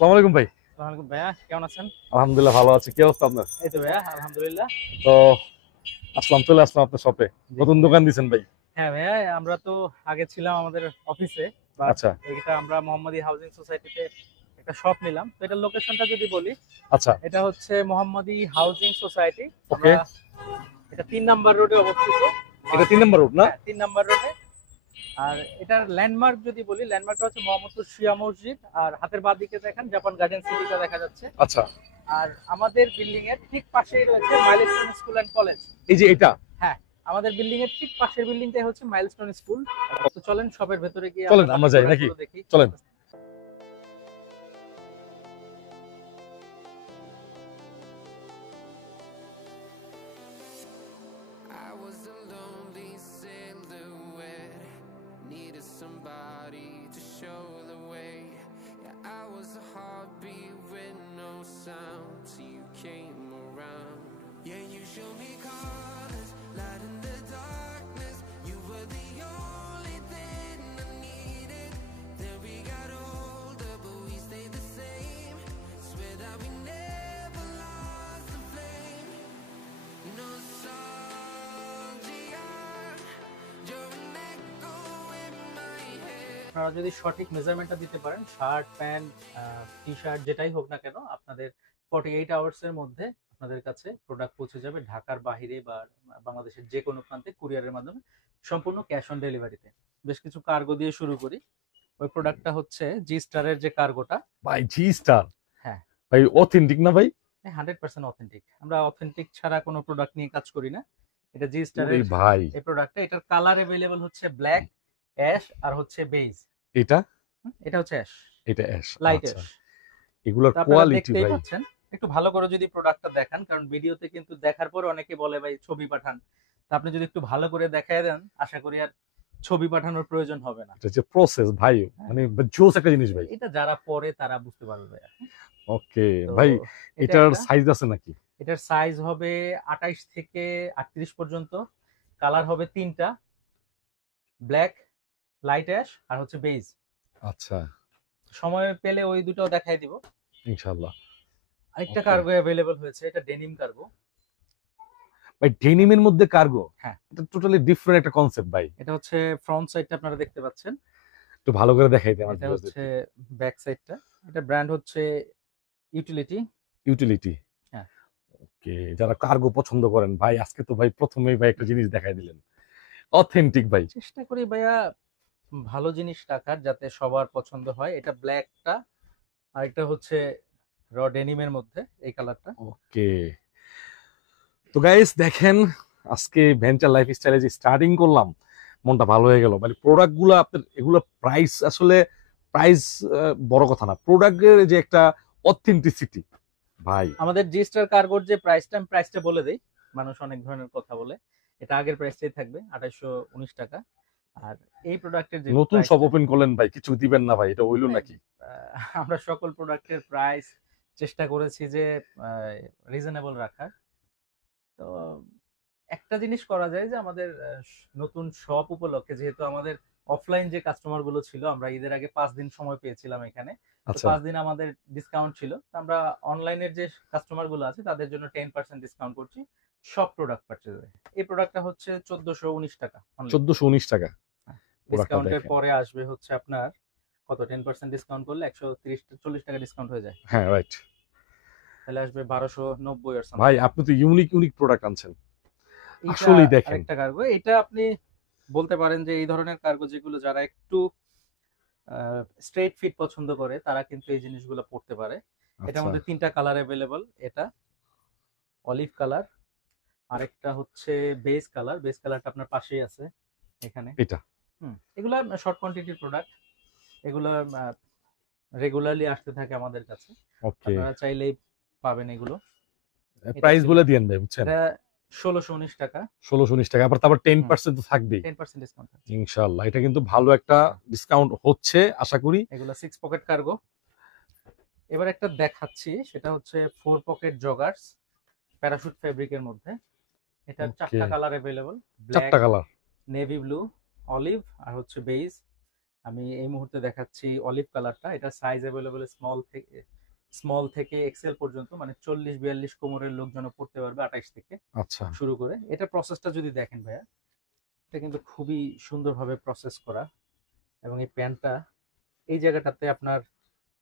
আসসালামু আলাইকুম ভাই। আসসালামু আলাইকুম ভাইয়া, কেমন আছেন? আলহামদুলিল্লাহ ভালো আছি। কি অবস্থা আপনার? এই তো ভাইয়া, আলহামদুলিল্লাহ। তো চলে আসলাম আপনার শপে। জি নতুন দোকান দিয়েছেন ভাই। হ্যাঁ ভাইয়া, আমরা তো আগে ছিলাম আমাদের অফিসে, বাট আচ্ছা এটা আমরা মোহাম্মদী হাউজিং সোসাইটিতে একটা শপ নিলাম। তো এটার লোকেশনটা যদি বলি, আচ্ছা। এটা হচ্ছে মোহাম্মদী হাউজিং সোসাইটি। ওকে। আমরা এটা 3 নাম্বার রোডে অবস্থিত। এটা 3 নম্বর রোড না? হ্যাঁ, 3 নাম্বার রোডে। আর এটার ল্যান্ডমার্ক যদি বলি, ল্যান্ডমার্কটা হচ্ছে মোহাম্মদপুর শিয়া মসজিদ, আর হাতের বাঁ দিকে দেখেন জাপান গার্ডেন সিটিটা দেখা যাচ্ছে। আচ্ছা। আর আমাদের বিল্ডিং এর ঠিক পাশেই রয়েছে মাইলস্টোন স্কুল অ্যান্ড কলেজ। এই যে এটা। হ্যাঁ, আমাদের বিল্ডিং এর ঠিক পাশের বিল্ডিংটাই হচ্ছে মাইলস্টোন স্কুল। তো চলেন শপের ভেতরে গিয়ে চলেন আমরা আমরা যাই নাকি? প্রোডাক্টগুলো দেখি। চলেন। I was a lonely silhouette, needed somebody to show the way. Yeah, I was a heartbeat with no sound till you came around. Yeah, you showed me colors, light in the darkness. You were the only thing I needed. Then we got older, but we stayed the same. Swear that we never lost the flame. No nostalgia, you're an echo in my head. আপনারা যদি সঠিক মেজারমেন্টটা দিতে পারেন, shirt pant T shirt যেটাই হোক না কেন, আপনাদের 48 আওয়ার্স এর মধ্যে আপনাদের কাছে প্রোডাক্ট পৌঁছে যাবে ঢাকার বাইরে বা বাংলাদেশের যে কোনো প্রান্তে কুরিয়ারের মাধ্যমে, সম্পূর্ণ ক্যাশ অন ডেলিভারিতে। বেশ কিছু কার্গো দিয়ে শুরু করি। ওই প্রোডাক্টটা হচ্ছে জি স্টারের যে কার্গোটা। ভাই জি স্টার। হ্যাঁ ভাই অথেন্টিক না ভাই? 100% অথেন্টিক। আমরা অথেন্টিক ছাড়া কোনো প্রোডাক্ট নিয়ে কাজ করি না। এটা জি ওরে স্টারের ভাই। এই প্রোডাক্টটা। এটার কালার अवेलेबल হচ্ছে ব্ল্যাক, অ্যাশ আর হচ্ছে বেজ। এটা এটা হচ্ছে অ্যাশ, এটা অ্যাশ। লাইট আচ্ছা। অ্যাশ। এগুলোর তো আপনারা কোয়ালিটি দেখতেই ভাই। পাচ্ছেন। একটু ভালো করে যদি প্রোডাক্টটা দেখান, কারণ ভিডিওতে কিন্তু দেখার পর অনেকে বলে ভাই ছবি পাঠান। তা আপনি যদি একটু ভালো করে দেখায় দেন, আশা করি আর ছবি পাঠানোর প্রয়োজন হবে না। এটা যে প্রসেস ভাই, মানে জোস একটা জিনিস ভাই। এটা যারা পরে তারা বুঝতে পারবে। ওকে তো ভাই, এটা এটার একটা, সাইজ আছে নাকি? এটার সাইজ হবে 28 থেকে 38 পর্যন্ত। কালার হবে 3টা, ব্ল্যাক, লাইট অ্যাশ আর হচ্ছে বেজ। আচ্ছা, সময় পেলে ওই দুটো দেখাই দিব। ইনশাআল্লাহ। আরেকটা Okay. কার্গো अवेलेबल হয়েছে, এটা ডেনিম কার্গো। ভাই ডেনিমের মধ্যে কার্গো, হ্যাঁ, এটা টোটালি ডিফারেন্ট একটা কনসেপ্ট ভাই। এটা হচ্ছে ফ্রন্ট সাইডটা আপনারা দেখতে পাচ্ছেন। একটু ভালো করে দেখাই দেন এটা আমাদের। হচ্ছে ব্যাক সাইডটা। এটা ব্র্যান্ড হচ্ছে ইউটিলিটি। ইউটিলিটি। হ্যাঁ। ওকে, যারা কার্গো পছন্দ করেন ভাই, আজকে তো ভাই প্রথমেই ভাই একটা জিনিস দেখাই দিলেন, অথেন্টিক ভাই। চেষ্টা করি ভাইয়া ভালো জিনিস রাখার, যাতে সবার পছন্দ হয়। এটা ব্ল্যাকটা, আর এটা হচ্ছে র ডেনিমের মধ্যে এই কালারটা। ওকে, তো গাইস দেখেন, আজকে ভেঞ্চার লাইফস্টাইলে যে স্টার্টিং করলাম, মনটা ভালো হয়ে গেল। মানে প্রোডাক্ট গুলো আপনার, এগুলো প্রাইস আসলে প্রাইস বড় কথা না, প্রোডাক্টের যে একটা অথেন্টিসিটি ভাই। আমাদের জি স্টার কার্গোর যে প্রাইসটা, আমি প্রাইসটা বলে দেই। মানুষ অনেক ধরনের কথা বলে। এটা আগের প্রাইসটাই থাকবে 2819 টাকা। আর এই প্রোডাক্টের যে নতুন শপ ওপেন করলেন ভাই, কিছু দিবেন না ভাই? এটা হইলো নাকি? আমরা সকল প্রোডাক্টের প্রাইস চেষ্টা করেছি যে রিজনেবল রাখার। তো একটা জিনিস করা যায় যে আমাদের নতুন শপ উপলক্ষে, যেহেতু আমাদের অফলাইন যে কাস্টমার গুলো ছিল, আমরা ঈদের আগে 5 দিন সময় পেয়েছিলাম এখানে। তো আচ্ছা 5 দিন আমাদের ডিসকাউন্ট ছিল। তো আমরা অনলাইনের যে কাস্টমার গুলো আছে তাদের জন্য 10% ডিসকাউন্ট করছি সব প্রোডাক্ট পারচেজে। এই প্রোডাক্টটা হচ্ছে 1419 টাকা। 1419 টাকা। ডিসকাউন্টের পরে আসবে হচ্ছে আপনার কত, 10% ডিসকাউন্ট করলে 130-140 টাকা ডিসকাউন্ট হয়ে যায়। হ্যাঁ রাইট। তাহলে আসবে 1290 আর ভাই আপনি তো ইউনিক ইউনিক প্রোডাক্ট আনছেন আসলেই। দেখেন আরেকটা কার্গো, এটা আপনি বলতে পারেন যে এই ধরনের কার্গো যেগুলো যারা একটু স্ট্রেট ফিট পছন্দ করে, তারা কিন্তু এই জিনিসগুলো পড়তে পারে। এটার মধ্যে 3টা কালার अवेलेबल। এটা অলিভ কালার, আরেকটা হচ্ছে বেজ কালার। বেজ কালারটা আপনার পাশেই আছে এখানে। এটা এগুলা শর্ট কোয়ান্টিটির প্রোডাক্ট। এগুলো রেগুলারলি আসতে থাকে আমাদের কাছে। ওকে, আপনারা চাইলেই পাবেন এগুলো। প্রাইস বলে দিয়েন ভাই, বুঝছেন? এটা 1619 টাকা। 1619 টাকা, আবার তারপর 10% তো থাকবেই 10% ডিসকাউন্ট। ইনশাআল্লাহ। এটা কিন্তু ভালো একটা ডিসকাউন্ট হচ্ছে আশা করি। এগুলো 6 পকেট কার্গো। এবার একটা দেখাচ্ছি, সেটা হচ্ছে 4 পকেট জগার্স প্যারাশুট ফেব্রিকের মধ্যে। এটা 4টা কালার अवेलेबल। ব্ল্যাক, 4টা কালার। নেভি ব্লু, অলিভ আর হচ্ছে বেজ। আমি এই মুহূর্তে দেখাচ্ছি অলিভ কালারটা। এটা সাইজ অ্যাভেলেবল স্মল থেকে এক্সেল পর্যন্ত, মানে 40-42 কোমরের লোকজনও পড়তে পারবে 28 থেকে আচ্ছা শুরু করে। এটা প্রসেসটা যদি দেখেন ভাইয়া, এটা কিন্তু খুবই সুন্দরভাবে প্রসেস করা। এবং এই প্যান্টটা এই জায়গাটাতে আপনার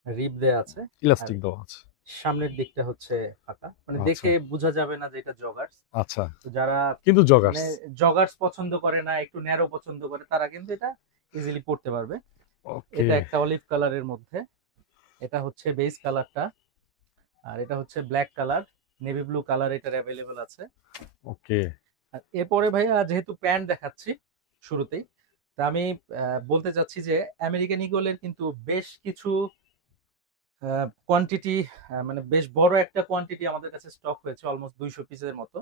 রিপ দেয়া আছে, আর ইলাস্টিক দেওয়া আছে। সামনের দিকটা হচ্ছে ফাঁকা, মানে আচ্ছা দেখে বোঝা যাবে না যে এটা জগার্স। আচ্ছা, তো যারা কিন্তু জগার্স। মানে জগার্স পছন্দ করে না, একটু ন্যারো পছন্দ করে, তারা কিন্তু এটা ইজিলি পড়তে পারবে। ওকে এটা একটা অলিভ কালারের মধ্যে, এটা হচ্ছে বেস কালারটা, আর এটা হচ্ছে black colour, navy blue colour এটার অ্যাভেলেবল আছে। ওকে। আর এরপরে ভাইয়া যেহেতু প্যান্ট দেখাচ্ছি শুরুতেই, তা আমি বলতে চাচ্ছি যে আমেরিকান ইগলের কিন্তু বেশ কিছু কোয়ান্টিটি, মানে বেশ বড় একটা কোয়ান্টিটি আমাদের কাছে স্টক হয়েছে, অলমোস্ট 200 পিসের মতো।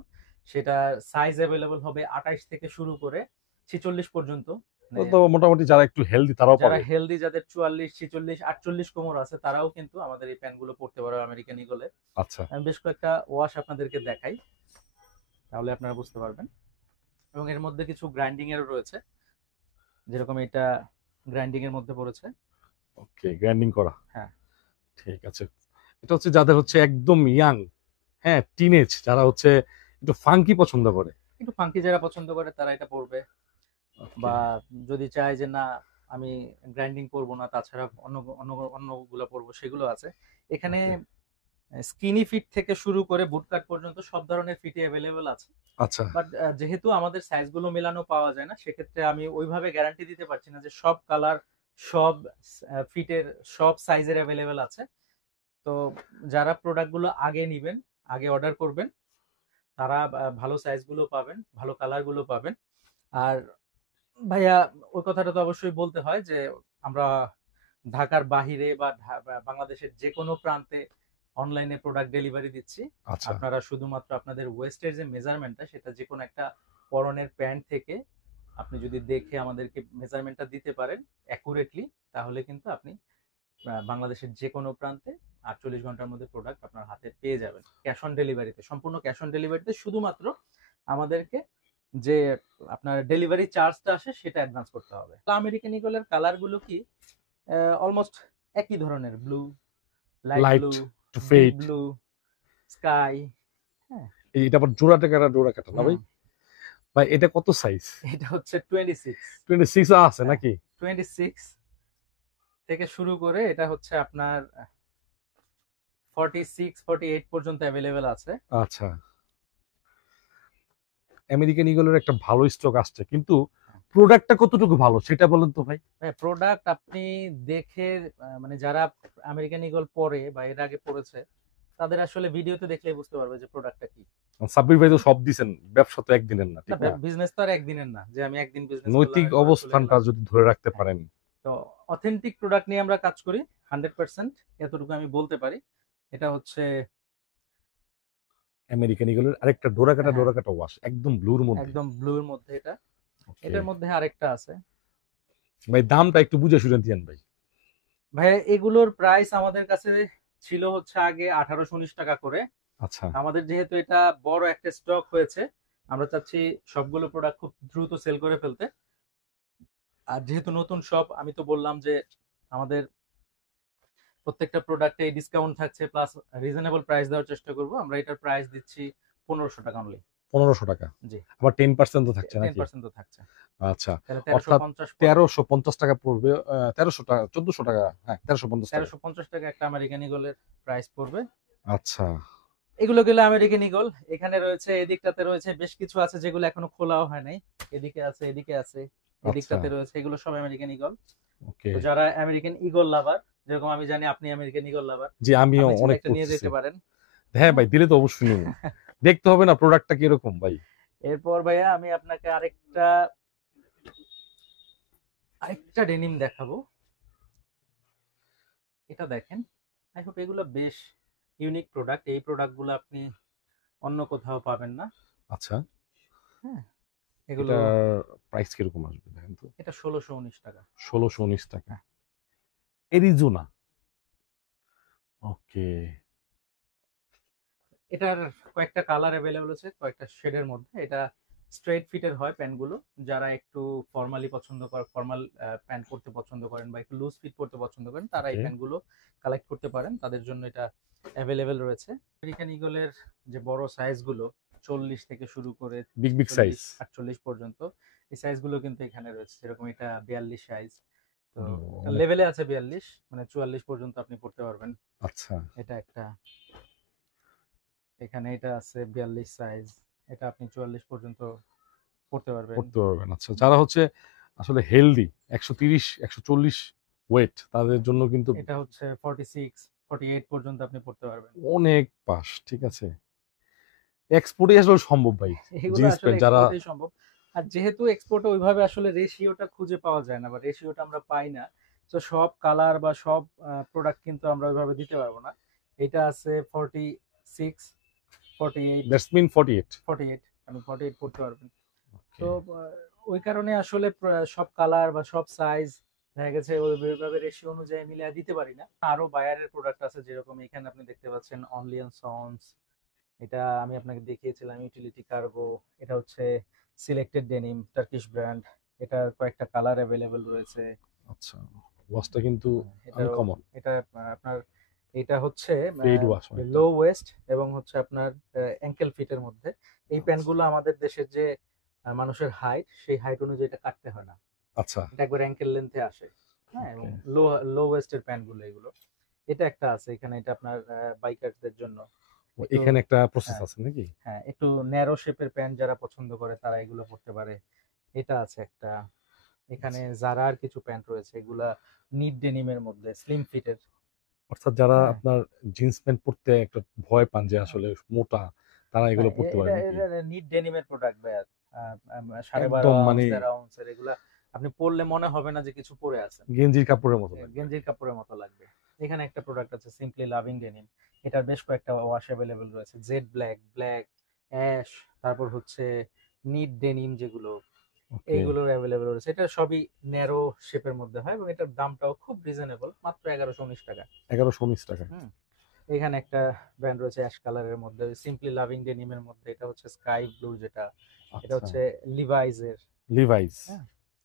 সেটা সাইজ অ্যাভেলেবল হবে 28 থেকে শুরু করে 46 পর্যন্ত। মানে তো মোটামুটি যারা একটু হেলদি তারাও যারা পাবে। হেলদি, যাদের 44, 46, 48 কোমর আছে, তারাও কিন্তু আমাদের এই প্যান্ট গুলো পড়তে পারে আমেরিকান ইগলের। আচ্ছা আমি বেশ কয়েকটা ওয়াশ আপনাদেরকে দেখাই, তাহলে আপনারা বুঝতে পারবেন। এবং এর মধ্যে কিছু গ্রাইন্ডিং এরও রয়েছে, যেরকম এটা গ্রাইন্ডিং এর মধ্যে পড়েছে। ওকে, গ্র্যান্ডিং করা। হ্যাঁ, ঠিক আছে। এটা হচ্ছে যাদের হচ্ছে একদম ইয়াং, হ্যাঁ টিনেজ, যারা হচ্ছে একটু ফাঙ্কি পছন্দ করে। একটু ফাঙ্কি যারা পছন্দ করে তারা এটা পড়বে। Okay, বা যদি চায় যে না আমি গ্রাইন্ডিং করবো না, তাছাড়া অন্য অন্য অন্যগুলো পরবো, সেগুলো আছে এখানে। okay, স্কিনি ফিট থেকে শুরু করে বুটকাট পর্যন্ত সব ধরনের ফিটই অ্যাভেলেবল আছে। আচ্ছা বাট যেহেতু আমাদের সাইজগুলো মেলানো পাওয়া যায় না, সেক্ষেত্রে আমি ওইভাবে গ্যারান্টি দিতে পারছি না যে সব কালার, সব ফিটের, সব সাইজের অ্যাভেলেবেল আছে। তো যারা প্রোডাক্টগুলো আগে নিবেন, আগে অর্ডার করবেন, তারা ভালো সাইজগুলো পাবেন, ভালো কালারগুলো পাবেন। আর ভাইয়া ওই কথাটা তো অবশ্যই বলতে হয় যে আমরা ঢাকার বাহিরে বা বাংলাদেশের যে কোনো প্রান্তে অনলাইনে প্রোডাক্ট ডেলিভারি দিচ্ছি। আচ্ছা আপনারা শুধুমাত্র আপনাদের ওয়েস্টের যে মেজারমেন্টটা, সেটা যে কোনো একটা পরনের প্যান্ট থেকে আপনি যদি দেখে আমাদেরকে মেজারমেন্টটা দিতে পারেন অ্যাকুরেটলি, তাহলে কিন্তু আপনি বাংলাদেশের যে কোনো প্রান্তে 48 ঘন্টার মধ্যে প্রোডাক্ট আপনার হাতে পেয়ে যাবেন, ক্যাশ অন ডেলিভারিতে, সম্পূর্ণ ক্যাশ অন ডেলিভারিতে। শুধুমাত্র আমাদেরকে যে আপনার ডেলিভারি চার্জটা আসে সেটা অ্যাডভান্স করতে হবে। আমেরিকান ইগলের কালার গুলো কি অলমোস্ট একই ধরনের, blue, light light blue, to deep fade. Blue, sky. হ্যাঁ, এটা আবার জোড়া কাটা না ভাই? ভাই এটা কত সাইজ? এটা হচ্ছে 26। 26 আছে হ্যাঁ, নাকি? 26 থেকে শুরু করে এটা হচ্ছে আপনার 46, 48 পর্যন্ত অ্যাভেলেবেল আছে। আচ্ছা, আমেরিকান ইগলের একটা ভালো স্টক আসছে, কিন্তু প্রোডাক্টটা কতটুকু ভালো সেটা বলেন তো ভাই। প্রোডাক্ট আপনি দেখে, মানে যারা আমেরিকান ইগল পরে বা এর আগে পড়েছে, তাদের আসলে ভিডিওতে দেখলেই বুঝতে পারবে যে প্রোডাক্টটা কি। সাব্বির ভাই তো সব দিছেন, ব্যবসা তো একদিনের না, ঠিক না? বিজনেস তো আর একদিনের না যে আমি একদিন বিজনেস করলাম নৈতিক এরপরে চলে অবস্থানটা গেলাম। যদি ধরে রাখতে হ্যাঁ, পারেন। তো অথেন্টিক প্রোডাক্ট নিয়ে আমরা কাজ করি 100%, এতটুকু আমি বলতে পারি। এটা হচ্ছে আমেরিকান ইগলের আরেকটা হ্যাঁ, ডোরা কাটা ওয়াশ, একদম ব্লুর মধ্যে। একদম ব্লুর মধ্যে এটা। Okay, এটার মধ্যে আরেকটা আছে ভাই দামটা একটু বুঝে শুনে দিয়েন ভাই। ভাইয়া। এগুলোর প্রাইস আমাদের কাছে ছিল হচ্ছে আগে 1819 টাকা করে। আচ্ছা আমাদের যেহেতু এটা বড় একটা স্টক হয়েছে, আমরা চাচ্ছি সবগুলো প্রোডাক্ট খুব দ্রুত সেল করে ফেলতে। আর যেহেতু নতুন শপ, আমি তো বললাম যে আমাদের প্রত্যেকটা প্রোডাক্টে ডিসকাউন্ট থাকছে, প্লাস রিজনেবল প্রাইস দেওয়ার চেষ্টা করব। আমরা এটার প্রাইস দিচ্ছি 1500 টাকা অনলি। 1500 টাকা, জি, আবার 10% তো থাকছে নাকি? 10% তো থাকছে। আচ্ছা, তাহলে অর্থাৎ 1350 1350 টাকা পড়বে। 1300 টাকা, 1400 টাকা, হ্যাঁ 1350 টাকা। 1350 টাকা একটা আমেরিকান ইগলের প্রাইস পড়বে। আচ্ছা এগুলো গেলে আমেরিকান ইগল। এখানে রয়েছে, এদিকটাতে রয়েছে বেশ কিছু আছে যেগুলো এখনো খোলাও হয় নাই। এদিকে আছে, এদিকে আছে, আচ্ছা, এদিকটাতে রয়েছে, এগুলো সব আমেরিকান ইগল। ওকে। তো যারা আমেরিকান ইগল লাভার, যেরকম আমি জানি আপনি আমেরিকান ইগল লাভার, জি আমিও আপনি চাইলে অনেক একটা নিয়ে পড়তেছি। যেতে পারেন। হ্যাঁ ভাই, দিলে তো অবশ্যই নিব। দেখতে হবে না প্রোডাক্টটা কিরকম ভাই। এরপর ভাইয়া আমি আপনাকে আরেকটা ডেনিম দেখাবো। এটা দেখেন, আই হোপ এগুলো বেশ ইউনিক প্রোডাক্ট। এই প্রোডাক্টগুলো আপনি অন্য কোথাও পাবেন না। আচ্ছা, হ্যাঁ, এগুলো এটা প্রাইস কিরকম আসবে দেখেন তো? এটা 1619 টাকা। 1619 টাকা, এরিজোনা। ওকে, এটার কয়েকটা কালার অ্যাভেলেবল আছে, কয়েকটা শেডের মধ্যে। এটা স্ট্রেট ফিটের হয় প্যান্টগুলো। যারা একটু ফর্মালি পছন্দ করেন, ফর্মাল প্যান্ট পরতে পছন্দ করেন বা একটু লুজ ফিট পরতে পছন্দ করেন, তারা এই ওকে। প্যান্টগুলো কালেক্ট করতে পারেন, তাদের জন্য এটা অ্যাভেলেবেল রয়েছে। আমেরিকান ইগলের যে বড় সাইজগুলো 40 থেকে শুরু করে বিগ সাইজ। 48 পর্যন্ত, এই সাইজগুলো কিন্তু এখানে রয়েছে। যেরকম এটা 42 সাইজ, তো এটা অনেক। লেভেলে আছে 42, মানে 44 পর্যন্ত আপনি পড়তে পারবেন। আচ্ছা, এটা একটা, এখানে এটা আছে 42 সাইজ, এটা আপনি 44 পর্যন্ত পড়তে পারবেন। করতে পারবেন। আচ্ছা, যারা হচ্ছে আসলে হেলদি 130 140 ওয়েট, তাদের জন্য কিন্তু এটা হচ্ছে 46 48 পর্যন্ত আপনি পড়তে পারবেন। অনেক পাস। ঠিক আছে, এক্সপোর্টে আসলে সম্ভব ভাই এগুলো জিন্স আসলে প্যান্ট যারা। এক্সপোর্টেই সম্ভব। আর যেহেতু এক্সপোর্টে ওইভাবে আসলে রেশিওটা খুঁজে পাওয়া যায় না বা রেশিওটা আমরা পাই না, তো সব কালার বা সব প্রোডাক্ট কিন্তু আমরা ওইভাবে দিতে পারবো না। এটা আছে 46 48 দ্যাটস মিন 48। 48, আপনি 48 পড়তে পারবেন। ওকে। তো ওই কারণে আসলে সব কালার বা সব সাইজ দেখা গেছে ওইভাবে রেশিও অনুযায়ী মিলিয়ে দিতে পারি না। আরো বায়ারের প্রোডাক্ট আছে, যেরকম এখানে আপনি দেখতে পাচ্ছেন অনলি অ্যান্ড সন্স, এটা আমি আপনাকে দেখিয়েছিলাম ইউটিলিটি কার্গো। এটা হচ্ছে সিলেক্টেড ডেনিম, টার্কিশ ব্র্যান্ড। এটার কয়েকটা কালার অ্যাভেলেবেল রয়েছে। আচ্ছা, ওয়াশটা কিন্তু এটাও, আনকমন। এটা আপনার, এটা হচ্ছে ফেড ওয়াশ অনেকটা। লো ওয়েস্ট এবং হচ্ছে আপনার অ্যাঙ্কেল ফিটের মধ্যে। এই আচ্ছা। প্যান্টগুলো আমাদের দেশের যে মানুষের হাইট, সেই হাইট অনুযায়ী এটা কাটতে হয় না, আচ্ছা, এটা একবার অ্যাঙ্কেল লেন্থে আসে। হ্যাঁ, এবং ওকে। লো লো ওয়েস্টের প্যান্টগুলো এগুলো। এটা একটা আছে এখানে, এটা আপনার বাইকারদের জন্য একটু, এখানে একটা প্রসেস হ্যাঁ আছে নাকি? হ্যাঁ, একটু ন্যারো শেপের প্যান্ট যারা পছন্দ করে তারা এগুলো পড়তে পারে। এটা আছে একটা। এখানে আচ্ছা। জারার কিছু প্যান্ট রয়েছে, এগুলা নিট ডেনিমের মধ্যে স্লিম ফিটের। অর্থাৎ যারা হ্যাঁ আপনার জিন্স প্যান্ট পরতে একটা ভয় পান যে আসলে মোটা, তারা এগুলো হ্যাঁ, পরতে পারে এটা নাকি? এটা নিট ডেনিমের প্রোডাক্ট ভাই। 12.5 একদম আউন্স মানে 13 আউন্সের, এগুলা আপনি পরলে মনে হবে না যে কিছু পরে আছেন, গেঞ্জির কাপড়ের মতো লাগবে। গেঞ্জির কাপড়ের মতো লাগবে। এখানে একটা প্রোডাক্ট আছে সিম্পলি লাভিং ডেনিম, এটার বেশ কয়েকটা ওয়াশ অ্যাভেলেবেল রয়েছে। জেড ব্ল্যাক, ব্ল্যাক অ্যাশ, তারপর হচ্ছে নিট ডেনিম যেগুলো, ওকে। এইগুলোর অ্যাভেলেবেল রয়েছে। এটা সবই ন্যারো শেপের মধ্যে হয় এবং এটার দামটাও খুব রিজনেবল, মাত্র 1119 টাকা। 1119 টাকা। হুম, এখানে একটা ব্র্যান্ড রয়েছে অ্যাশ কালারের মধ্যে, সিম্পলি লাভিং ডেনিমের মধ্যে, এটা হচ্ছে স্কাই ব্লু যেটা, এটা আচ্ছা, হচ্ছে লিভাইজের। লিভাইস। হ্যাঁ,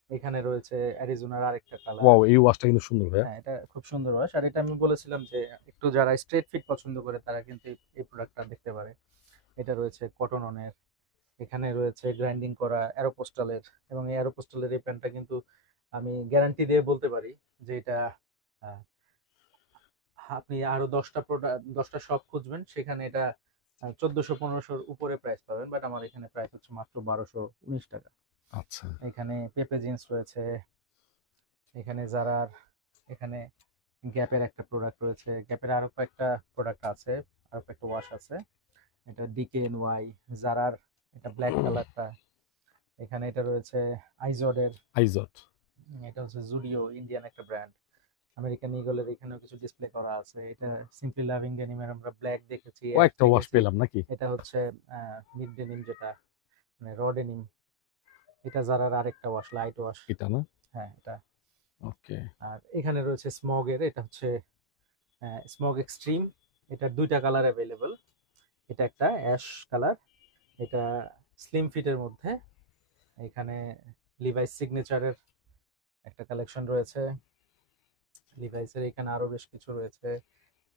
এখানে রয়েছে অ্যারিজোনার আরেকটা কালার। ওয়াও, এই ওয়াশটা কিন্তু সুন্দর ভাইয়া। হ্যাঁ, এটা খুব সুন্দর ওয়াশ। আর এটা আমি বলেছিলাম যে একটু যারা স্ট্রেট ফিট পছন্দ করে তারা কিন্তু এই প্রোডাক্টটা দেখতে পারে। এটা রয়েছে কটন অনের। এখানে রয়েছে গ্রাইন্ডিং করা অ্যারোপোস্টালের, এবং এই অ্যারোপোস্টালের এই প্যান্টটা কিন্তু আমি গ্যারান্টি দিয়ে বলতে পারি যে এটা আহ, আপনি আরো 10টা প্রোডাক্ট, 10টা শপ খুঁজবেন, সেখানে এটা 1400 1500-র উপরে প্রাইস পাবেন, বাট আমার এখানে প্রাইস হচ্ছে মাত্র 1219 টাকা। আচ্ছা, এখানে পেপে জিন্স রয়েছে, এখানে জারার, এখানে গ্যাপের একটা প্রোডাক্ট রয়েছে, গ্যাপের আরো কয়েকটা প্রোডাক্ট আছে, আরো কয়েকটা ওয়াশ আছে। এটা ডিকেএনওয়াই, জারার, এটা ব্ল্যাক কালারটা। এখানে এটা রয়েছে আইজোডের, আইজট। এটা হচ্ছে জুডিও, ইন্ডিয়ান একটা ব্র্যান্ড। আমেরিকান ইগলের এখানেও কিছু ডিসপ্লে করা আছে। এটা সিম্পলি লাভিং ডেনিমের আমরা ব্ল্যাক দেখেছি, অ্যাশ কয়েকটা ওয়াশ দেখেছি। পেলাম নাকি? এটা হচ্ছে মিড ডেনিম যেটা, মানে র ডেনিম। এটা জারার আরেকটা ওয়াশ, লাইট ওয়াশ। এটা না? হ্যাঁ, এটা। ওকে। আর এখানে রয়েছে স্মগের, এটা হচ্ছে স্মগ এক্সট্রিম। এটার দুইটা কালার অ্যাভেলেবল, এটা একটা অ্যাশ কালার, এটা স্লিম ফিটের মধ্যে। এখানে লিভাইস সিগনেচারের একটা কালেকশন রয়েছে, লিভাইসের এখানে আরো বেশ কিছু রয়েছে।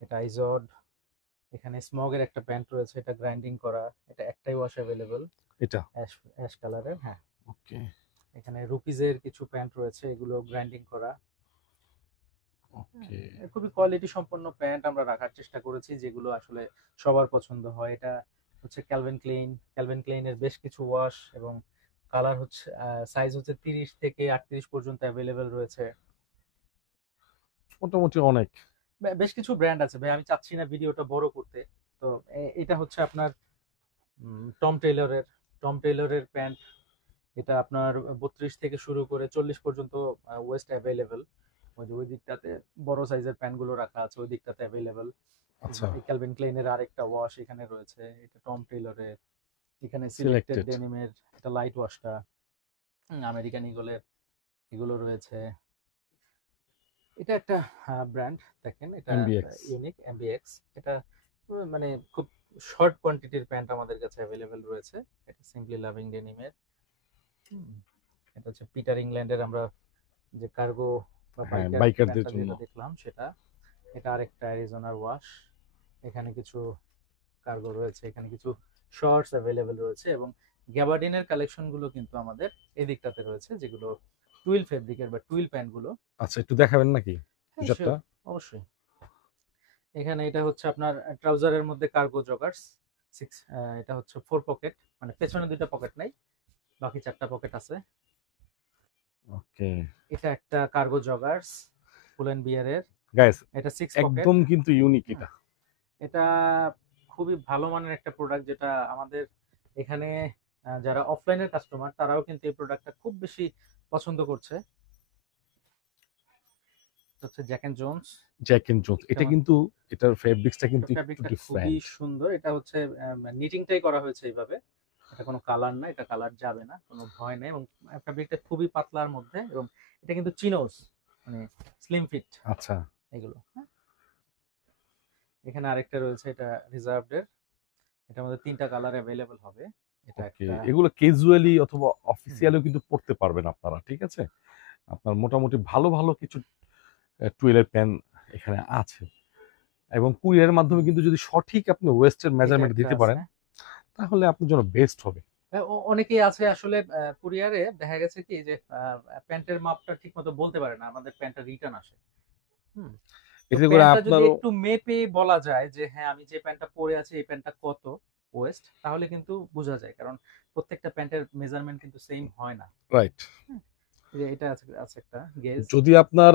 এটা আইজড। এখানে স্মগের একটা প্যান্ট রয়েছে, এটা গ্রাইন্ডিং করা, এটা একটাই ওয়াশ অ্যাভেলেবল, এটা। অ্যাশ অ্যাশ কালারের। হ্যাঁ, ওকে। এখানে রুপিজের কিছু প্যান্ট রয়েছে, এগুলো গ্রাইন্ডিং করা। ওকে। খুবই কোয়ালিটি সম্পন্ন প্যান্ট আমরা রাখার চেষ্টা করেছি, যেগুলো আসলে সবার পছন্দ হয়। এটা হচ্ছে ক্যালভিন ক্লেইন, ক্যালভিন ক্লেইনের বেশ কিছু ওয়াশ এবং কালার হচ্ছে, সাইজ হচ্ছে 30 থেকে 38 পর্যন্ত অ্যাভেলেবেল রয়েছে। মোটামুটি অনেক। বেশ কিছু ব্র্যান্ড আছে ভাই, আমি চাচ্ছি না ভিডিওটা বড় করতে। তো এটা হচ্ছে আপনার টম টেইলরের, টম টেইলরের প্যান্ট। এটা আপনার 32 থেকে শুরু করে 40 পর্যন্ত ওয়েস্ট অ্যাভেলেবেল। ওই যে ওই দিকটাতে বড় সাইজের প্যান্ট গুলো রাখা আছে, ওই দিকটাতে অ্যাভেলেবেল। আচ্ছা, ক্যালভিন ক্লেইনের আরেকটা ওয়াশ এখানে রয়েছে, এটা টম টেইলরের। এখানে সিলেক্টেড সিলেক্টেড। ডেনিমের এটা লাইট ওয়াশটা, আমেরিকান ইগলের এগুলো রয়েছে। এটা একটা ব্র্যান্ড, দেখেন এটা এমবিএক্স। ইউনিক এমবিএক্স। এটা মানে খুব শর্ট কোয়ান্টিটির প্যান্ট আমাদের কাছে অ্যাভেলেবেল রয়েছে। এটা সিম্পলি লাভিং ডেনিমের। এটা হচ্ছে পিটার ইংল্যান্ডের আমরা যে কার্গো বা হ্যাঁ, বাইকার বাইকারদের প্যান্টটা জন্য। যেটা দেখলাম সেটা। এটা আরেকটা অ্যারিজোনার ওয়াশ। এখানে কিছু কার্গো রয়েছে, এখানে কিছু শর্টস অ্যাভেলেবেল রয়েছে এবং গ্যাবার্ডিনের কালেকশন গুলো কিন্তু আমাদের এই দিকটাতে রয়েছে, যেগুলো টুইল ফেব্রিকের বা টুইল প্যান্ট গুলো। আচ্ছা, একটু দেখাবেন নাকি হ্যাঁ, টি-শার্টটা? sure, অবশ্যই। এখানে এটা হচ্ছে আপনার ট্রাউজারের মধ্যে কার্গো জগার্স সিক্স। এটা হচ্ছে 4 পকেট, মানে পেছনে 2টা পকেট নাই, বাকি 4টা পকেট আছে। ওকে এটা একটা কার্গো জগার্স পুলেন বিয়ারের। গাইস, এটা 6 পকেট। একদম কিন্তু ইউনিক এটা। এটা খুবই ভালো মানের একটা প্রোডাক্ট, যেটা আমাদের এখানে যারা অফলাইনের কাস্টমার তারাও কিন্তু এই প্রোডাক্টটা খুব বেশি পছন্দ করছে। এটা হচ্ছে Jack and Jones. Jack and Jones, এটা যেমন কিন্তু এটার ফেব্রিক্সটা কিন্তু একটু ফ্যাব্রিকটা খুবই ডিফারেন্ট। সুন্দর। এটা হচ্ছে নিটিংটাই করা হয়েছে এইভাবে। এটা কোনো কালার না, এটা কালার যাবে না, কোনো ভয় নেই। এবং ফ্যাব্রিকটা খুবই পাতলার মধ্যে, এবং এটা কিন্তু চিনোস, মানে স্লিম ফিট আচ্ছা, এগুলো। হ্যাঁ, এখানে আরেকটা রয়েছে, এটা রিজার্ভড এর। এটার মধ্যে 3টা কালার অ্যাভেলেবল হবে। এটা ওকে, একটা এগুলো ক্যাজুয়ালি অথবা অফিসিয়ালিও কিন্তু পড়তে পারবেন আপনারা, ঠিক আছে? আপনার মোটামুটি ভালো ভালো কিছু টুয়েলের প্যান এখানে আছে, এবং কুরিয়ারের মাধ্যমে কিন্তু যদি সঠিক আপনি ওয়েস্টের এটা মেজারমেন্ট একটা দিতে আছে। পারেন তাহলে আপনার জন্য বেস্ট হবে। অনেকেই আছে আসলে কুরিয়ারে দেখা গেছে কি যে প্যান্টের মাপটা ঠিক মতো বলতে পারে না, আমাদের প্যান্টটা রিটার্ন আসে। হুম, তো এতে করে প্যান্টটা যদি আপনারও একটু মেপে বলা যায় যে হ্যাঁ আমি যে প্যান্টটা পরে আছি এই প্যান্টটা কত ওয়েস্ট, তাহলে কিন্তু বোঝা যায়, কারণ প্রত্যেকটা প্যান্টের মেজারমেন্ট কিন্তু সেম হয় না। রাইট। হুম, এই যে এটা আছে আছে একটা গেজ। যদি আপনার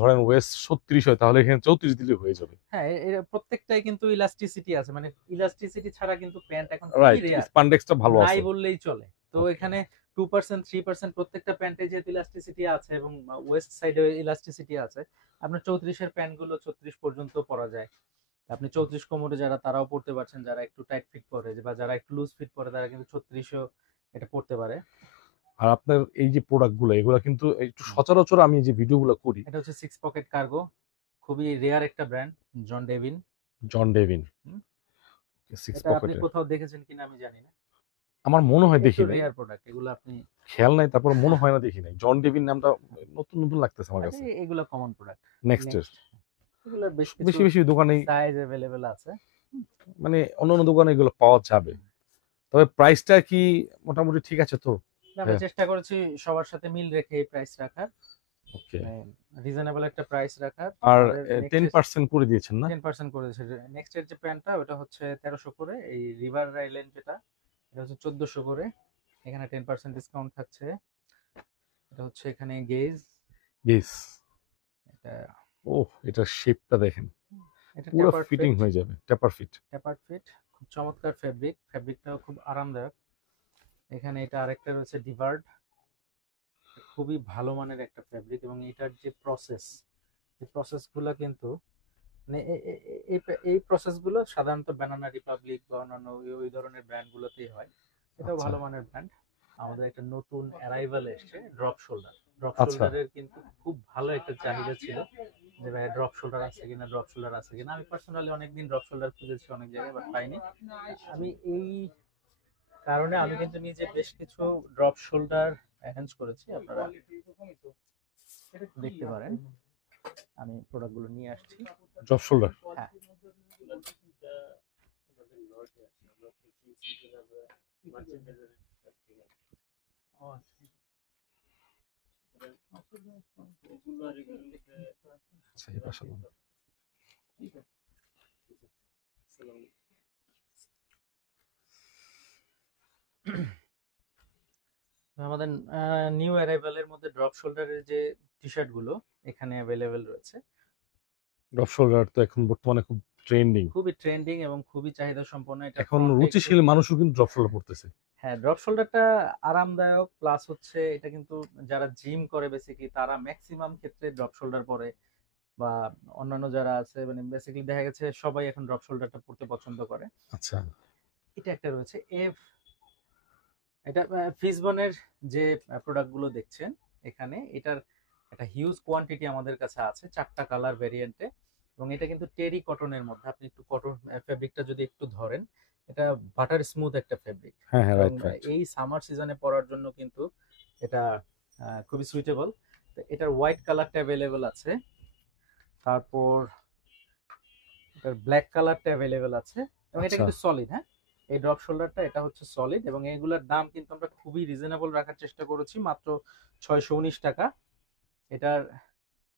ধরেন ওয়েস্ট 36 হয় তাহলে এখানে 34 দিলে হয়ে যাবে। হ্যাঁ, এর প্রত্যেকটাই কিন্তু ইলাস্টিসিটি আছে, মানে ইলাস্টিসিটি ছাড়া কিন্তু প্যান্ট এখন খুবই রাইট, রেয়ার, স্পান্ডেক্সটা ভালো নাই আছে। বললেই চলে। তো Okay. এখানে 2% 3% প্রত্যেকটা প্যান্টে যেহেতু ইলাস্টিসিটি আছে এবং ওয়েস্ট সাইডে ইলাস্টিসিটি আছে, আপনার 34-এর প্যান্ট গুলো 36 পর্যন্ত পরা যায়। আপনি 34 কোমরে যারা তারাও পড়তে পারছেন, যারা একটু টাইট ফিট পরে বা যারা একটু লুজ ফিট পরে তারা কিন্তু 36ও এটা পড়তে পারে। আর আপনার এই যে প্রোডাক্টগুলো এগুলো কিন্তু একটু সচরাচর আমি যে ভিডিওগুলো করি, এটা হচ্ছে 6 পকেট কার্গো, খুবই রেয়ার একটা ব্র্যান্ড, জন ডেভিন। জন ডেভিন হুম, 6 এটা আপনি পকেটে, কোথাও দেখেছেন কিনা আমি জানি না। আমার মনে হয় একটু দেখি নাই, রেয়ার প্রোডাক্ট এগুলো, আপনি খেয়াল নাই, তারপর মনে হয় না দেখি নাই। জন ডেভিন নামটা নতুন নতুন লাগতেছে আমার কাছে। এগুলো কমন প্রোডাক্ট। নেক্সট নেক্সট, এগুলোর বেশ কিছু বেশি বেশি দোকানে, সাইজ অ্যাভেলেবেল আছে। মানে অন্য অন্য দোকানে এগুলো পাওয়া যাবে, তবে প্রাইসটা কি মোটামুটি ঠিক আছে তো? আমি হ্যাঁ। চেষ্টা করেছি সবার সাথে মিল রেখে এই প্রাইস রাখার, ওকে, রিজনেবল একটা প্রাইস রাখার। আর আমাদের 10% করে দিয়েছেন না? 10% করে দিয়েছে। নেক্সট এর যে প্যান্টটা ওটা হচ্ছে 1300 করে, এই রিভার আইল্যান্ড যেটা এটা হচ্ছে 1400 করে। এখানে 10% ডিসকাউন্ট থাকছে। এটা হচ্ছে এখানে গেজ। ইয়েস। এটা ওহ, এটার শেপটা দেখেন, এটা পুরো টেপার্ড ফিটিং ফিট। হয়ে যাবে, টেপার ফিট। টেপার্ড ফিট, খুব চমৎকার ফেব্রিক, ফেব্রিকটাও খুব আরামদায়ক। এখানে এটা আরেকটা রয়েছে ডিভার্ড, খুবই ভালো মানের একটা ফেব্রিক, এবং এটার যে প্রসেস, এই প্রসেসগুলো কিন্তু মানে এই প্রসেসগুলো সাধারণত ব্যানানা রিপাবলিক বা অন্যান্য ওই ধরনের ব্র্যান্ডগুলোতেই হয়। এটাও আচ্ছা ভালো মানের ব্র্যান্ড। আমাদের একটা নতুন অ্যারাইভাল এসেছে, ড্রপ শোল্ডার। ড্রপ আচ্ছা, শোল্ডারের কিন্তু খুব ভালো একটা চাহিদা ছিল, যে ভাই ড্রপ শোল্ডার আছে কিনা, ড্রপ শোল্ডার আছে কিনা। আমি পার্সোনালি অনেকদিন ড্রপ শোল্ডার খুঁজেছি অনেক জায়গায়, বাট পাইনি। আমি এই কারণে আমি কিন্তু নিজে বেশ কিছু ড্রপ শোল্ডার অ্যারেঞ্জ করেছি, আপনারা দেখতে পারেন। আমি প্রোডাক্টগুলো নিয়ে আসছি। Drop shoulder. হ্যাঁ, আচ্ছা, এই পাশে দাও। আমাদের নিউ অ্যারাইভালের মধ্যে ড্রপ শোল্ডারের যে টি শার্ট গুলো এখানে অ্যাভেলেবেল রয়েছে। ড্রপ শোল্ডার তো এখন বর্তমানে খুব ট্রেন্ডিং, খুবই ট্রেন্ডিং এবং খুবই চাহিদা সম্পন্ন। এটা এখন ফ্রন্টে একটু, রুচিশীল মানুষও কিন্তু ড্রপ শোল্ডার পড়তেছে। হ্যাঁ, ড্রপ শোল্ডারটা আরামদায়ক, প্লাস হচ্ছে এটা কিন্তু যারা জিম করে বেসিক্যালি তারা ম্যাক্সিমাম ক্ষেত্রে ড্রপ শোল্ডার পরে, বা অন্যান্য যারা আছে মানে বেসিক্যালি দেখা গেছে সবাই এখন ড্রপ শোল্ডারটা পড়তে পছন্দ করে। আচ্ছা, এটা একটা রয়েছে এফ, এটা ফিসবনের যে প্রোডাক্টগুলো দেখছেন এখানে, এটার একটা হিউজ কোয়ান্টিটি আমাদের কাছে আছে 4টা কালার ভেরিয়েন্টে, এবং এটা কিন্তু টেরি কটনের মধ্যে, আপনি একটু কটন ফেব্রিকটা যদি একটু ধরেন, এটা বাটার স্মুথ একটা ফেব্রিক, হ্যাঁ হ্যাঁ, এবং রাইট রাইট। এই সামার সিজনে পরার জন্য কিন্তু এটা খুবই সুইটেবল। তো এটার হোয়াইট কালারটা অ্যাভেলেবেল আছে, তারপর এটার ব্ল্যাক কালারটা অ্যাভেলেবেল আছে, এবং এটা আচ্ছা কিন্তু সলিড। হ্যাঁ, এই ড্রপ শোল্ডারটা এটা হচ্ছে সলিড, এবং এগুলোর দাম কিন্তু আমরা খুবই রিজনেবল রাখার চেষ্টা করেছি, মাত্র 619 টাকা। এটার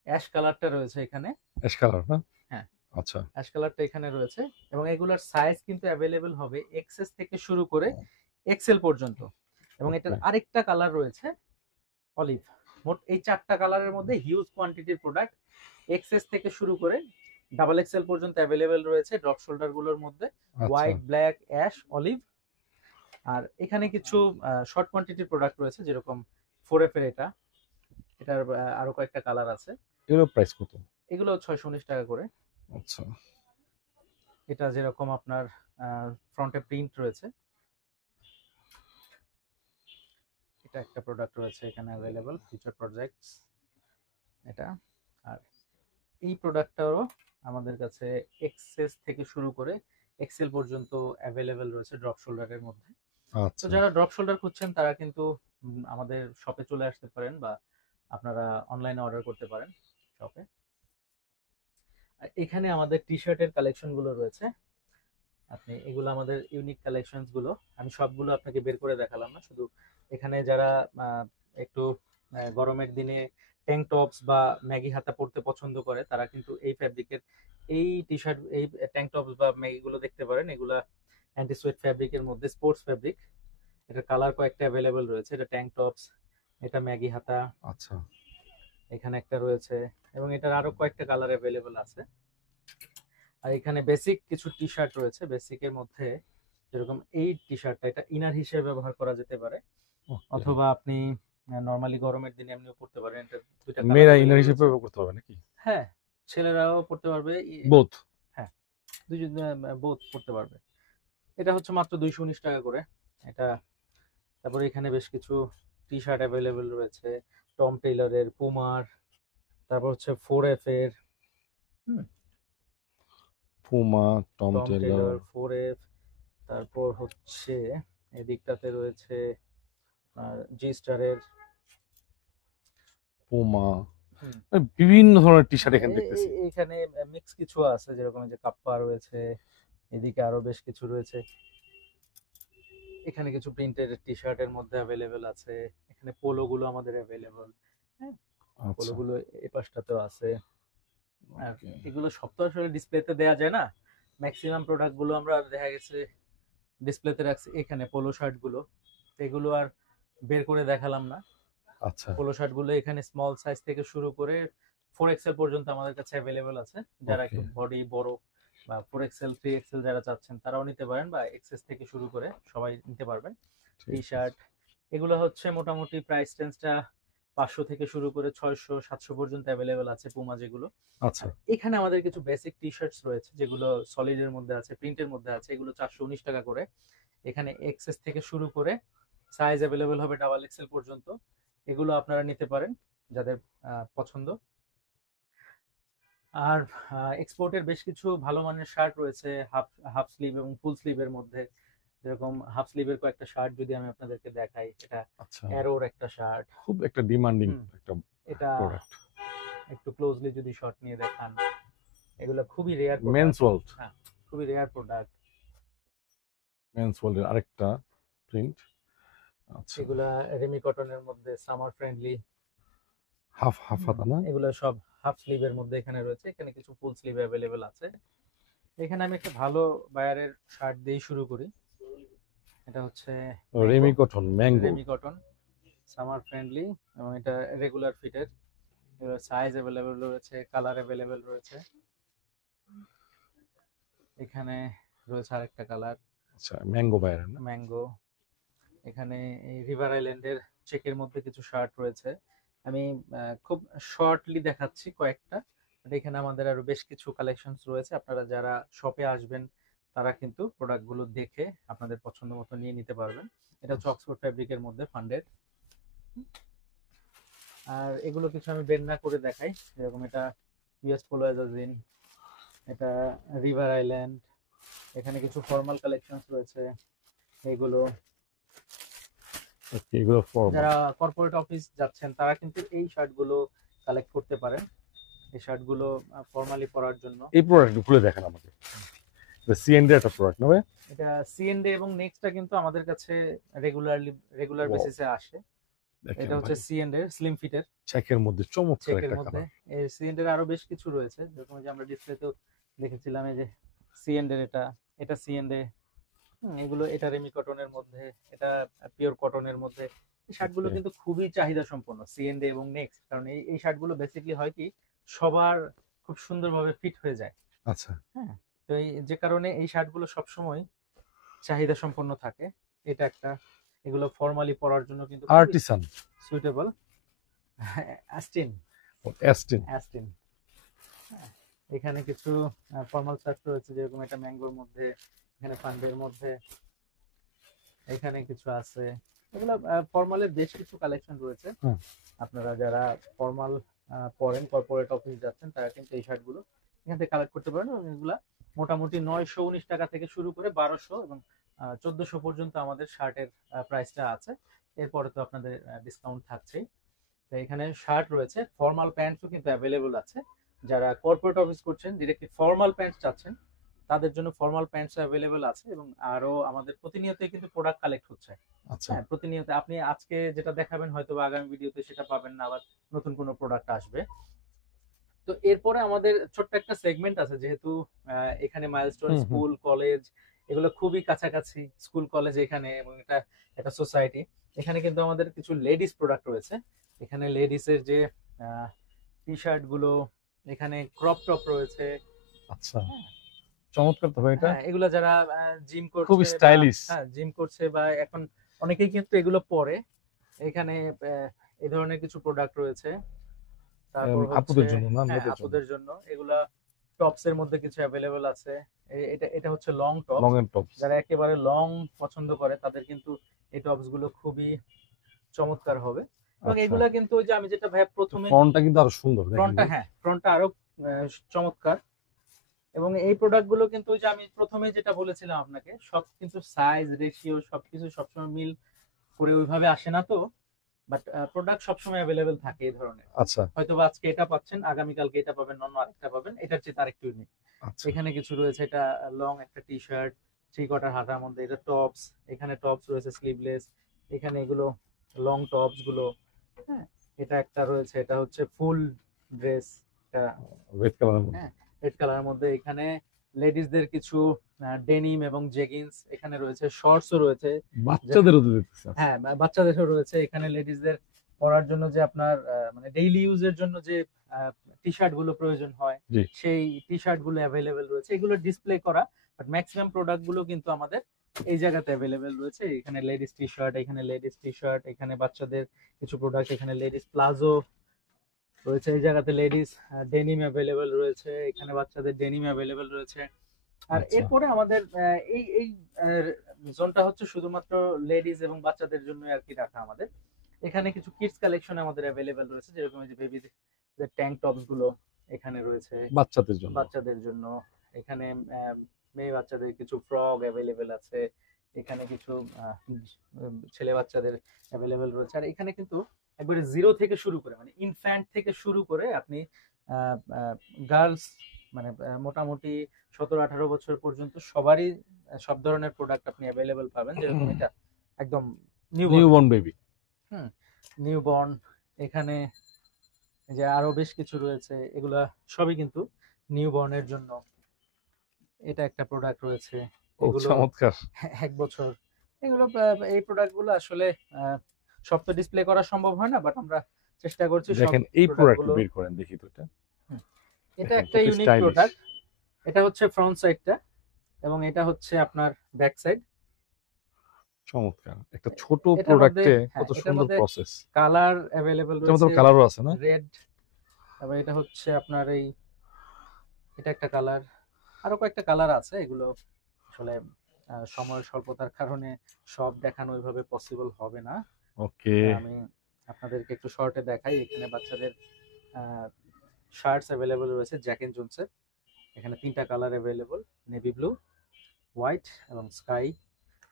অ্যাশ কালারটা রয়েছে এখানে। অ্যাশ কালার না? হ্যাঁ, আচ্ছা অ্যাশ কালারটা এখানে রয়েছে, এবং এগুলোর সাইজ কিন্তু অ্যাভেলেবেল হবে এক্সএস থেকে শুরু করে এক্সেল পর্যন্ত। এবং এটার Okay. আরেকটা কালার রয়েছে অলিভ। মোট এই 4টা কালারের মধ্যে হিউজ কোয়ান্টিটির প্রোডাক্ট এক্সএস থেকে শুরু করে ডাবল এক্সেল পর্যন্ত অ্যাভেলেবেল রয়েছে ড্রপ শোল্ডার গুলোর মধ্যে, আচ্ছা হোয়াইট, ব্ল্যাক, অ্যাশ, অলিভ। আর এখানে কিছু শর্ট কোয়ান্টিটির প্রোডাক্ট রয়েছে, যেরকম 4F এর এটার আরো কয়েকটা কালার আছে। এগুলো প্রাইস কত? এগুলো 619 টাকা করে। আচ্ছা এটা যেরকম আপনার ফ্রন্টে প্রিন্ট রয়েছে, এটা একটা প্রোডাক্ট রয়েছে এখানে অ্যাভেলেবল, ফিউচার প্রজেক্টস এটা। আর এই প্রোডাক্টটাও আমাদের কাছে এক্সএস থেকে শুরু করে এক্সেল পর্যন্ত অ্যাভেলেবল রয়েছে ড্রপ শোল্ডারের মধ্যে। তো আচ্ছা যারা ড্রপ শোল্ডার খুঁজছেন তারা কিন্তু আমাদের শপে চলে আসতে পারেন, বা আপনারা অনলাইনে অর্ডার করতে পারেন শপে। এখানে আমাদের টি শার্টের কালেকশন গুলো রয়েছে, আপনি এগুলো আমাদের ইউনিক কালেকশনস গুলো, আমি সবগুলো আপনাকে বের করে দেখালাম না, শুধু এখানে যারা একটু গরমের দিনে ট্যাঙ্ক টপস বা ম্যাগি হাতা পরতে পছন্দ করে তারা কিন্তু এই ফ্যাব্রিকের এই টি শার্ট, এই ট্যাঙ্ক টপস বা ম্যাগি গুলো দেখতে পারেন। এগুলা অ্যান্টি সোয়েট ফ্যাব্রিকের মধ্যে স্পোর্টস ফ্যাব্রিক, এটা কালার কয়েকটা অ্যাভেলেবল রয়েছে, এটা ট্যাঙ্ক টপস, এটা ম্যাগি হাতা, আচ্ছা এখানে একটা রয়েছে, এবং এটার আরো কয়েকটা কালার অ্যাভেলেবল আছে। আর এখানে বেসিক কিছু টি শার্ট রয়েছে, বেসিকের মধ্যে যেরকম এই টি শার্টটা, এটা ইনার হিসেবে ব্যবহার করা যেতে পারে, Okay. অথবা আপনি নরমালি গরমের দিনে এমনিও পড়তে পারেন। এটা দুইটা মেয়েরা কালার ইনার রয়েছে। হিসেবে ব্যবহার করতে হবে নাকি? হ্যাঁ, ছেলেরাও পড়তে পারবে, বোথ? হ্যাঁ, দুজন বোথ পড়তে পারবে। এটা হচ্ছে মাত্র 219 টাকা করে এটা। তারপরে এখানে বেশ কিছু টি শার্ট অ্যাভেলেবেল রয়েছে, টম টেইলরের, পুমার, তারপর হচ্ছে 4F এর, Puma, Tom Tom Taylor, Taylor, 4F, তারপর হচ্ছে এদিকটাতে রয়েছে আর জি স্টারের। পুমা, হুম। বিভিন্ন ধরনের টি শার্ট এখানে দেখতেছি। এখানে মিক্স কিছু আছে, যেরকম এই যে কাপ্পা রয়েছে, এদিকে আরো বেশ কিছু রয়েছে। এখানে কিছু প্রিন্টের টি শার্টের মধ্যে অ্যাভেলেবেল আছে, এখানে পোলো গুলো আমাদের অ্যাভেলেবেল। হ্যাঁ, পোলো আচ্ছা গুলো এই পাশটাতেও আছে। আর Okay. এগুলো সব তো আসলে ডিসপ্লেতে দেয়া যায় না, ম্যাক্সিমাম প্রোডাক্ট গুলো আমরা দেখা গেছে ডিসপ্লেতে রাখছি। এখানে পোলো শার্ট গুলো, এগুলো আর বের করে দেখালাম না। আচ্ছা পোলো শার্ট গুলো এখানে স্মল সাইজ থেকে শুরু করে 4XL পর্যন্ত আমাদের কাছে অ্যাভেলেবেল আছে। যারা একটু Okay. বডি বড় বা 4XL 3XL যারা চাচ্ছেন তারাও নিতে পারেন, বা এক্সএস থেকে শুরু করে সবাই নিতে পারবেন। ঠিক টি আছে। শার্ট এগুলো হচ্ছে মোটামুটি প্রাইস রেঞ্জটা 500 থেকে শুরু করে 600-700 পর্যন্ত অ্যাভেলেবেল আছে পুমা যেগুলো। আচ্ছা এখানে আমাদের কিছু বেসিক টি শার্টস রয়েছে যেগুলো সলিডের মধ্যে আছে, প্রিন্টের মধ্যে আছে, এগুলো 419 টাকা করে। এখানে এক্সএস থেকে শুরু করে সাইজ অ্যাভেলেবেল হবে ডাবল এক্সেল পর্যন্ত, এগুলো আপনারা নিতে পারেন যাদের পছন্দ। আর এক্সপোর্টের বেশ কিছু ভালো মানের শার্ট রয়েছে, হাফ হাফ স্লিভ এবং ফুল স্লিভের মধ্যে। যেরকম হাফ স্লিভের কয়েকটা শার্ট যদি আমি আপনাদেরকে দেখাই, এটা আচ্ছা, অ্যারোর একটা শার্ট, খুব একটা ডিমান্ডিং হুম। একটা এটা প্রোডাক্ট। একটু ক্লোজলি যদি শর্ট নিয়ে দেখান, এগুলো খুবই রেয়ার মেন্স ওয়ার্ল্ড, খুবই রেয়ার প্রোডাক্ট। মেন্স ওয়ার্ল্ডের আরেকটা প্রিন্ট। আচ্ছা, এগুলা রেমি কটনের মধ্যে, সামার ফ্রেন্ডলি, হাফ হাফ হাতা না? এগুলো সব হাফ স্লিভের মধ্যে এখানে রয়েছে। এখানে কিছু ফুল স্লিভ অ্যাভেলেবেল আছে। এখানে আমি একটা ভালো বায়ারের শার্ট দিয়ে শুরু করি। এটা হচ্ছে Remi cotton, mango. Remi cotton, summer friendly, এবং এটা রেগুলার ফিটের। সাইজ অ্যাভেলেবেল রয়েছে, কালার অ্যাভেলেবেল রয়েছে। এখানে রয়েছে আরেকটা কালার, আচ্ছা, ম্যাঙ্গো বাইরের না? ম্যাঙ্গো। এখানে এই রিভার আইল্যান্ডের চেকের মধ্যে কিছু শার্ট রয়েছে। আমি খুব শর্টলি দেখাচ্ছি কয়েকটা, বাট এখানে আমাদের আরো বেশ কিছু কালেকশনস রয়েছে। আপনারা যারা শপে আসবেন তারা কিন্তু প্রোডাক্টগুলো দেখে আপনাদের পছন্দ মতো নিয়ে নিতে পারবেন। এটা হচ্ছে অক্সফোর্ড ফ্যাব্রিকের মধ্যে ফান্ডেড। আর এগুলো কিছু আমি বের না করে দেখাই, যেরকম এটা ইউএস পোলো অ্যাজাজিন, এটা রিভার আইল্যান্ড, এখানে কিছু ফর্মাল কালেকশনস রয়েছে এগুলো। ওকে, এগুলো ফর্মাল। যারা কর্পোরেট অফিস যাচ্ছেন তারা কিন্তু এই শার্টগুলো কালেক্ট করতে পারেন, এই শার্টগুলো ফর্মালি পরার জন্য। এই প্রোডাক্ট খুলে দেখেন আমাকে, সিএনডি একটা প্রোডাক্ট না ভাই? এটা সিএনডি এবং নেক্সটটা কিন্তু আমাদের কাছে রেগুলার Wow. বেসিসে আসে। এটা হচ্ছে সিএনডি স্লিম ফিটের চেকের মধ্যে চমৎকার চেকের একটা মধ্যে। কালার। এই সিএনডি আরো বেশ কিছু রয়েছে, যেরকম যে আমরা ডিসপ্লেতেও দেখেছিলাম, এই যে সিএনডি এটা সিএনডি, এগুলো এটা রেমি কটনের মধ্যে, এটা পিওর কটনের মধ্যে। এই শার্টগুলো Okay. কিন্তু খুবই চাহিদা সম্পন্ন সিএনডি এবং নেক্সট, কারণ এই শার্টগুলো বেসিক্যালি হয় কি সবার খুব সুন্দরভাবে ফিট হয়ে যায়। আচ্ছা, হ্যাঁ, তো এই যে কারণে এই শার্টগুলো সবসময় চাহিদা সম্পন্ন থাকে। এটা একটা, এগুলো ফর্মালি পরার জন্য কিন্তু আর্টিসান, সুইটেবল। অ্যাস্টিন অ্যাস্টিন। অ্যাস্টিন এখানে কিছু ফর্মাল শার্ট রয়েছে, যেরকম এটা ম্যাঙ্গোর মধ্যে, এখানে পান্ডের মধ্যে, এখানে কিছু আছে। এগুলো ফর্মালের বেশ কিছু কালেকশন রয়েছে। হুম। আপনারা যারা ফর্মাল পরেন, কর্পোরেট অফিস যাচ্ছেন, তারা কিন্তু এই শার্টগুলো এখান থেকে কালেক্ট করতে পারেন। এবং এগুলা মোটামুটি 919 টাকা থেকে শুরু করে 1200 এবং 1400 পর্যন্ত আমাদের শার্টের প্রাইসটা আছে। এরপরে তো আপনাদের ডিসকাউন্ট থাকছেই। তো এখানে শার্ট রয়েছে, ফর্মাল প্যান্টসও কিন্তু অ্যাভেলেবল আছে। যারা কর্পোরেট অফিস করছেন, ডিরেক্টলি ফর্মাল প্যান্টস চাচ্ছেন, তাদের জন্য ফর্মাল প্যান্টস অ্যাভেলেবল আছে। এবং আরো আমাদের প্রতিনিয়তই কিন্তু প্রোডাক্ট কালেক্ট হচ্ছে। আচ্ছা, হ্যাঁ, প্রতিনিয়ত আপনি আজকে যেটা দেখাবেন হয়তো বা আগামী ভিডিওতে সেটা পাবেন না, আবার নতুন কোনো প্রোডাক্ট আসবে। তো এরপরে আমাদের ছোট্ট একটা সেগমেন্ট আছে, যেহেতু এখানে মাইলস্টোন হুম, হুম। স্কুল কলেজ এগুলো খুবই কাছাকাছি, স্কুল কলেজ এখানে, এবং এটা একটা সোসাইটি। এখানে কিন্তু আমাদের কিছু লেডিস প্রোডাক্ট রয়েছে। এখানে লেডিসের যে টি শার্ট গুলো, এখানে ক্রপ টপ রয়েছে। আচ্ছা, হ্যাঁ, চমৎকার তো ভাই এটা, হ্যাঁ, এগুলো যারা জিম করছে, খুবই স্টাইলিশ। হ্যাঁ জিম করছে, বা এখন অনেকেই কিন্তু এগুলো পরে। এখানে এই ধরনের কিছু প্রোডাক্ট রয়েছে। তারপর আপুদের হচ্ছে জন্য না, হ্যাঁ, মেয়েদের জন্য? আপুদের জন্য এগুলা টপস এর মধ্যে কিছু অ্যাভেলেবল আছে। এটা হচ্ছে long top, long and tops. যারা একেবারে লং পছন্দ করে তাদের কিন্তু এই টপস গুলো খুবই চমৎকার হবে। এবং আচ্ছা, এগুলা কিন্তু ওই যে আমি যেটা ভাই প্রথমে, ফ্রন্টটা কিন্তু আরো সুন্দর দেখেন ফ্রন্টটা, ভাই। হ্যাঁ ফ্রন্টটা আরো চমৎকার। এবং এই প্রোডাক্ট গুলো কিন্তু ওই যে আমি প্রথমে যেটা বলেছিলাম আপনাকে, সব কিন্তু সাইজ রেশিও সবকিছু সবসময় মিল করে ওইভাবে আসে না তো, বাট প্রোডাক্ট সবসময় অ্যাভেলেবেল থাকে এই ধরনের। আচ্ছা, হয়তো বা আজকে এটা পাচ্ছেন, আগামীকালকে এটা পাবেন, অন্য আরেকটা পাবেন, এটার চেয়ে আরেকটু ইউনিক। আচ্ছা, এখানে কিছু রয়েছে, এটা লং একটা টি শার্ট, 3 কোয়ার্টার হাতার মধ্যে, এটা টপস, এখানে টপস রয়েছে স্লিভলেস, এখানে এগুলো লং টপস গুলো। হ্যাঁ, এটা একটা রয়েছে, এটা হচ্ছে ফুল ড্রেস, এটা রেড কালারের মধ্যে। হ্যাঁ রেড কালারের মধ্যে। এখানে লেডিসদের কিছু ডেনিম এবং জেগিংস, এখানে রয়েছে শর্টসও রয়েছে, বাচ্চাদেরও তো দেখতেছি। হ্যাঁ বাচ্চাদেরও রয়েছে। এখানে লেডিসদের পরার জন্য যে আপনার মানে ডেইলি ইউজের জন্য যে টি শার্ট গুলো প্রয়োজন হয়, জি। সেই টি শার্ট গুলো অ্যাভেলেবেল রয়েছে। এগুলো ডিসপ্লে করা, বাট ম্যাক্সিমাম প্রোডাক্ট গুলো কিন্তু আমাদের এই জায়গাতে অ্যাভেলেবেল রয়েছে। এখানে লেডিস টি শার্ট, এখানে লেডিস টি শার্ট, এখানে বাচ্চাদের কিছু প্রোডাক্ট, এখানে লেডিস প্লাজো রয়েছে, এই জায়গাতে লেডিস ডেনিম অ্যাভেলেবেল রয়েছে, এখানে বাচ্চাদের ডেনিম অ্যাভেলেবেল রয়েছে। আর আচ্ছা। এরপরে আমাদের এই এই জোনটা হচ্ছে শুধুমাত্র লেডিস এবং বাচ্চাদের জন্য আর কি রাখা আমাদের। এখানে কিছু কিডস কালেকশন আমাদের অ্যাভেলেবেল রয়েছে, যেরকম এই যে বেবি যে ট্যাঙ্ক টপস গুলো এখানে রয়েছে বাচ্চাদের জন্য। বাচ্চাদের জন্য। এখানে মেয়ে বাচ্চাদের কিছু ফ্রক অ্যাভেলেবেল আছে, এখানে কিছু ছেলে বাচ্চাদের অ্যাভেলেবেল রয়েছে। আর এখানে কিন্তু একবারে জিরো থেকে শুরু করে, মানে ইনফ্যান্ট থেকে শুরু করে আপনি গার্লস, মানে মোটামুটি 17-18 বছর পর্যন্ত সবারই সব ধরনের প্রোডাক্ট আপনি অ্যাভেলেবেল পাবেন। যেরকম এটা একদম নিউবর্ন বেবি। নিউবর্ন, এখানে এই যে আরো বেশ কিছু রয়েছে, এগুলা সবই কিন্তু নিউবর্নের জন্য। এটা একটা প্রোডাক্ট রয়েছে, ও এগুলো চমৎকার। 1 বছর। এগুলো এই প্রোডাক্ট গুলো আসলে সব তো ডিসপ্লে করা সম্ভব হয় না, বাট আমরা চেষ্টা করছি সব দেখেন এই প্রোডাক্ট প্রোডাক্ট গুলো। বের করেন দেখি তো এটা। এটা দেখেন একটা কত ইউনিক স্টাইলিশ। প্রোডাক্ট। এটা হচ্ছে ফ্রন্ট সাইডটা, এবং এটা হচ্ছে আপনার ব্যাক সাইড। চমৎকার একটা ছোট এটার প্রোডাক্টে মধ্যে, কত এটার সুন্দর মধ্যে প্রসেস। কালার অ্যাভেলেবল যেমন রয়েছে, কালারও আছে না? রেড, তারপর এটা হচ্ছে আপনার এই, এটা একটা কালার, আরো কয়েকটা কালার আছে। এগুলো আসলে সময়ের স্বল্পতার কারণে সব দেখানো ওইভাবে পসিবল হবে না। ওকে, আমি আপনাদেরকে একটু শর্টে দেখাই। এখানে বাচ্চাদের শার্টস অ্যাভেলেবল রয়েছে জ্যাক এন্ড জোনসের। এখানে 3টা colour available, navy blue, white এবং স্কাই।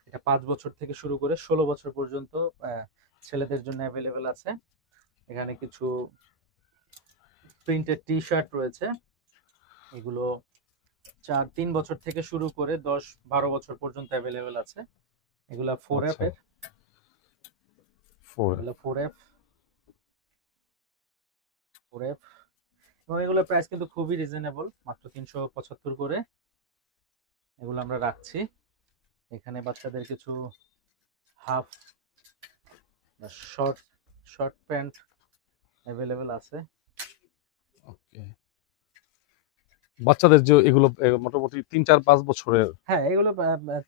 এটা 5 বছর থেকে শুরু করে 16 বছর পর্যন্ত ছেলেদের জন্য অ্যাভেলেবল আছে। এখানে কিছু প্রিন্টেড টি শার্ট রয়েছে, এগুলো 3 বছর থেকে শুরু করে 10-12 বছর পর্যন্ত অ্যাভেলেবল আছে। এগুলা 4F আচ্ছা। এর, 4 এগুলা 4F এবং এগুলোর প্রাইস কিন্তু খুবই রিজনেবল, মাত্র 375 করে এগুলো আমরা রাখছি। এখানে বাচ্চাদের কিছু half short short pant available আছে। ওকে, বাচ্চাদের যে এগুলো মোটামুটি 3-4-5 বছরের। হ্যাঁ, এগুলো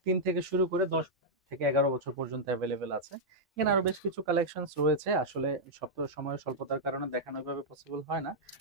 3 থেকে শুরু করে 10 থেকে 11 বছর পর্যন্ত অ্যাভেলেবেল আছে। এখানে আরো বেশ কিছু কালেকশনস রয়েছে, আসলে সব তো সময় স্বল্পতার কারণে দেখানো ভাবে পসিবল হয় না।